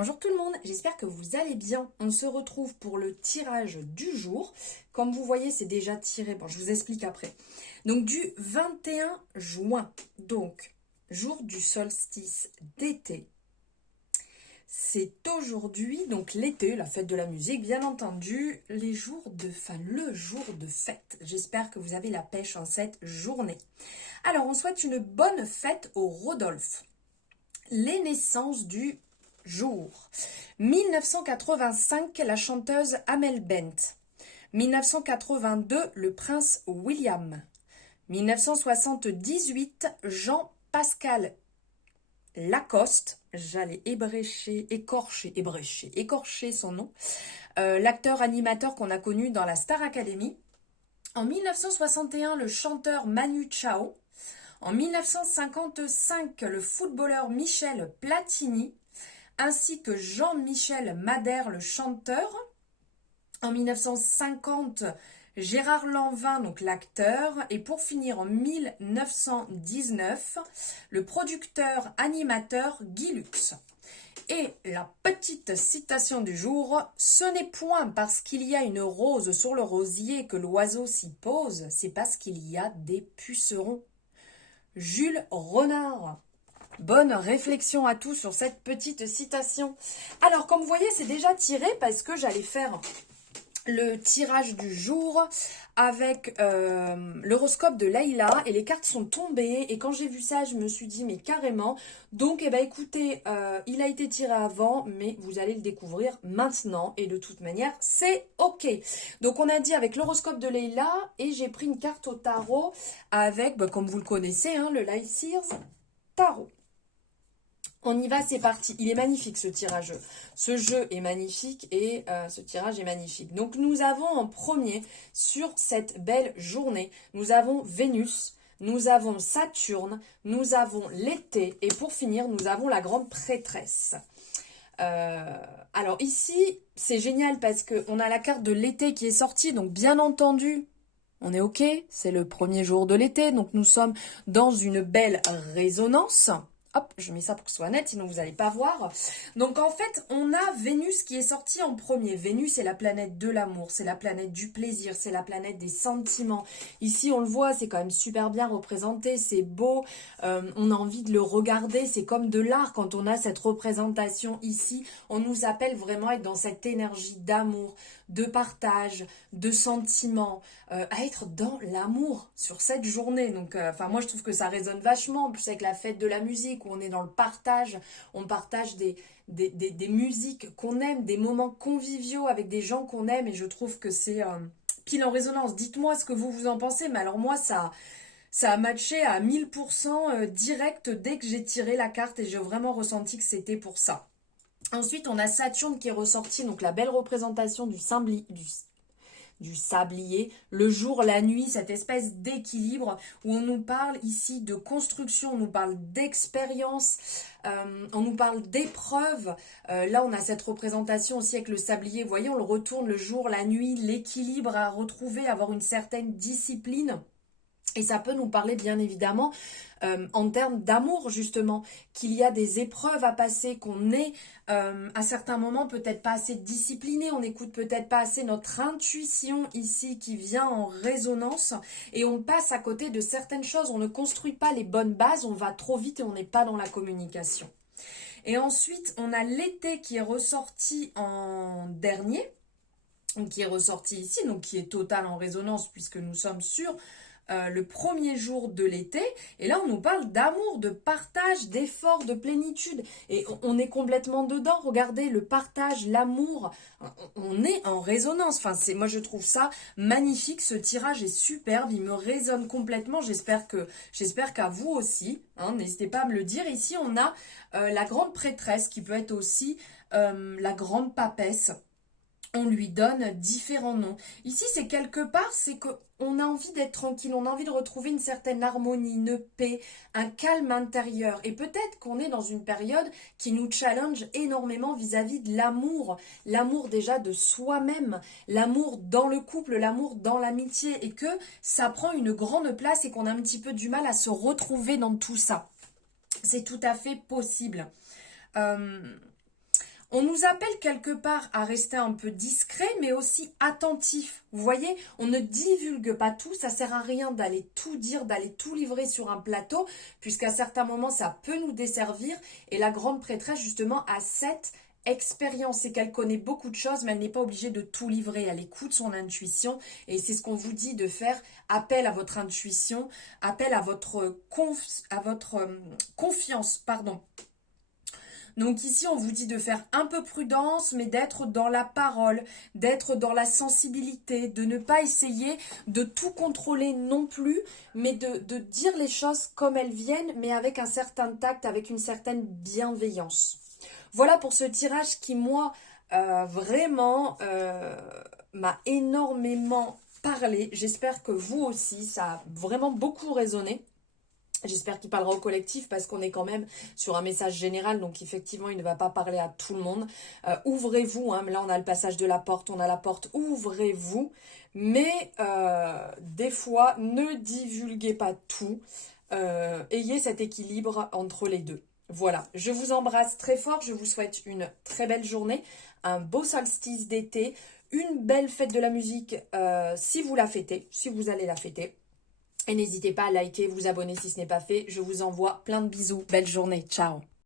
Bonjour tout le monde, j'espère que vous allez bien. On se retrouve pour le tirage du jour. Comme vous voyez, c'est déjà tiré. Bon, je vous explique après. Donc du 21 juin, donc jour du solstice d'été. C'est aujourd'hui, donc l'été, la fête de la musique, bien entendu, le jour de fête. J'espère que vous avez la pêche en cette journée. Alors, on souhaite une bonne fête au Rodolphe. Les naissances du jour. 1985, la chanteuse Amel Bent. 1982, le prince William. 1978, Jean-Pascal Lacoste. J'allais écorcher son nom. L'acteur animateur qu'on a connu dans la Star Academy. En 1961, le chanteur Manu Chao. En 1955, le footballeur Michel Platini, ainsi que Jean-Michel Madère, le chanteur. En 1950, Gérard Lanvin, donc l'acteur. Et pour finir, en 1919, le producteur animateur Guy Lux. Et la petite citation du jour, ce n'est point parce qu'il y a une rose sur le rosier que l'oiseau s'y pose, c'est parce qu'il y a des pucerons. Jules Renard. Bonne réflexion à tous sur cette petite citation. Alors, comme vous voyez, c'est déjà tiré parce que j'allais faire le tirage du jour avec l'horoscope de Leïla et les cartes sont tombées et quand j'ai vu ça, je me suis dit mais carrément. Donc, écoutez, il a été tiré avant, mais vous allez le découvrir maintenant et de toute manière, c'est ok. Donc, on a dit avec l'horoscope de Leïla et j'ai pris une carte au tarot avec, comme vous le connaissez, le Light Sears Tarot. On y va, c'est parti. Il est magnifique ce tirage. Ce jeu est magnifique et ce tirage est magnifique. Donc nous avons en premier, sur cette belle journée, nous avons Vénus, nous avons Saturne, nous avons l'été et pour finir, nous avons la grande prêtresse. Alors ici, c'est génial parce qu'on a la carte de l'été qui est sortie, donc bien entendu, on est ok, c'est le premier jour de l'été, donc nous sommes dans une belle résonance. Hop, je mets ça pour que ce soit net, sinon vous n'allez pas voir. Donc en fait, on a Vénus qui est sortie en premier. Vénus, c'est la planète de l'amour, c'est la planète du plaisir, c'est la planète des sentiments. Ici, on le voit, c'est quand même super bien représenté, c'est beau, on a envie de le regarder, c'est comme de l'art quand on a cette représentation ici. On nous appelle vraiment à être dans cette énergie d'amour, de partage, de sentiments, à être dans l'amour sur cette journée. Donc, moi, je trouve que ça résonne vachement, en plus avec la fête de la musique, où on est dans le partage, on partage des musiques qu'on aime, des moments conviviaux avec des gens qu'on aime, et je trouve que c'est pile en résonance. Dites-moi ce que vous en pensez, mais alors moi, ça a matché à 1000% direct dès que j'ai tiré la carte, et j'ai vraiment ressenti que c'était pour ça. Ensuite, on a Saturne qui est ressorti, donc la belle représentation du sablier, le jour, la nuit, cette espèce d'équilibre où on nous parle ici de construction, on nous parle d'expérience, on nous parle d'épreuve. Là, on a cette représentation aussi avec le sablier. Vous voyez, on le retourne le jour, la nuit, l'équilibre à retrouver, avoir une certaine discipline. Et ça peut nous parler bien évidemment en termes d'amour justement, qu'il y a des épreuves à passer, qu'on est à certains moments peut-être pas assez discipliné, on n'écoute peut-être pas assez notre intuition ici qui vient en résonance et on passe à côté de certaines choses, on ne construit pas les bonnes bases, on va trop vite et on n'est pas dans la communication. Et ensuite on a l'été qui est ressorti en dernier, qui est ressorti ici, donc qui est total en résonance puisque nous sommes sur le premier jour de l'été, et là on nous parle d'amour, de partage, d'effort, de plénitude, et on est complètement dedans. Regardez le partage, l'amour, on est en résonance. Enfin, moi je trouve ça magnifique, ce tirage est superbe, il me résonne complètement, j'espère qu'à vous aussi, n'hésitez pas à me le dire. Ici on a la grande prêtresse qui peut être aussi la grande papesse. On lui donne différents noms. Ici, c'est quelque part, c'est qu'on a envie d'être tranquille, on a envie de retrouver une certaine harmonie, une paix, un calme intérieur. Et peut-être qu'on est dans une période qui nous challenge énormément vis-à-vis de l'amour. L'amour déjà de soi-même, l'amour dans le couple, l'amour dans l'amitié. Et que ça prend une grande place et qu'on a un petit peu du mal à se retrouver dans tout ça. C'est tout à fait possible. On nous appelle quelque part à rester un peu discret, mais aussi attentif. Vous voyez, on ne divulgue pas tout, ça sert à rien d'aller tout dire, d'aller tout livrer sur un plateau, puisqu'à certains moments, ça peut nous desservir. Et la grande prêtresse, justement, a cette expérience, c'est qu'elle connaît beaucoup de choses, mais elle n'est pas obligée de tout livrer. Elle écoute son intuition, et c'est ce qu'on vous dit de faire. Appel à votre intuition, appel à votre, confiance, pardon. Donc ici, on vous dit de faire un peu prudence, mais d'être dans la parole, d'être dans la sensibilité, de ne pas essayer de tout contrôler non plus, mais de dire les choses comme elles viennent, mais avec un certain tact, avec une certaine bienveillance. Voilà pour ce tirage qui, moi, vraiment m'a énormément parlé. J'espère que vous aussi, ça a vraiment beaucoup résonné. J'espère qu'il parlera au collectif parce qu'on est quand même sur un message général, donc effectivement il ne va pas parler à tout le monde. Ouvrez-vous, hein, là on a le passage de la porte, on a la porte, ouvrez-vous, mais des fois ne divulguez pas tout, ayez cet équilibre entre les deux. Voilà, je vous embrasse très fort, je vous souhaite une très belle journée, un beau solstice d'été, une belle fête de la musique si vous la fêtez, si vous allez la fêter. Et n'hésitez pas à liker, vous abonner si ce n'est pas fait. Je vous envoie plein de bisous. Belle journée. Ciao.